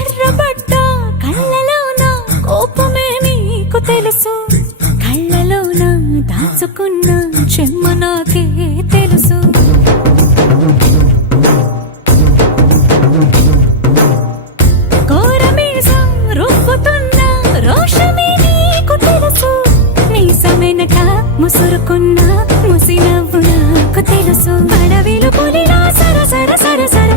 ఎర్రబడ్డ కళ్ళలోన కోపమే నీకు తెలుసు, కళ్ళలోన దాచుకున్న చెమ్మ నాకే తెలుసు. కోరమీసం రుబ్బుతున్న రోషమే నీకు తెలుసు, మీసమెనక ముసురుకున్న ముసి నవ్వు నాకు తెలుసు. అడవిలు పులిలా సర సర సర సర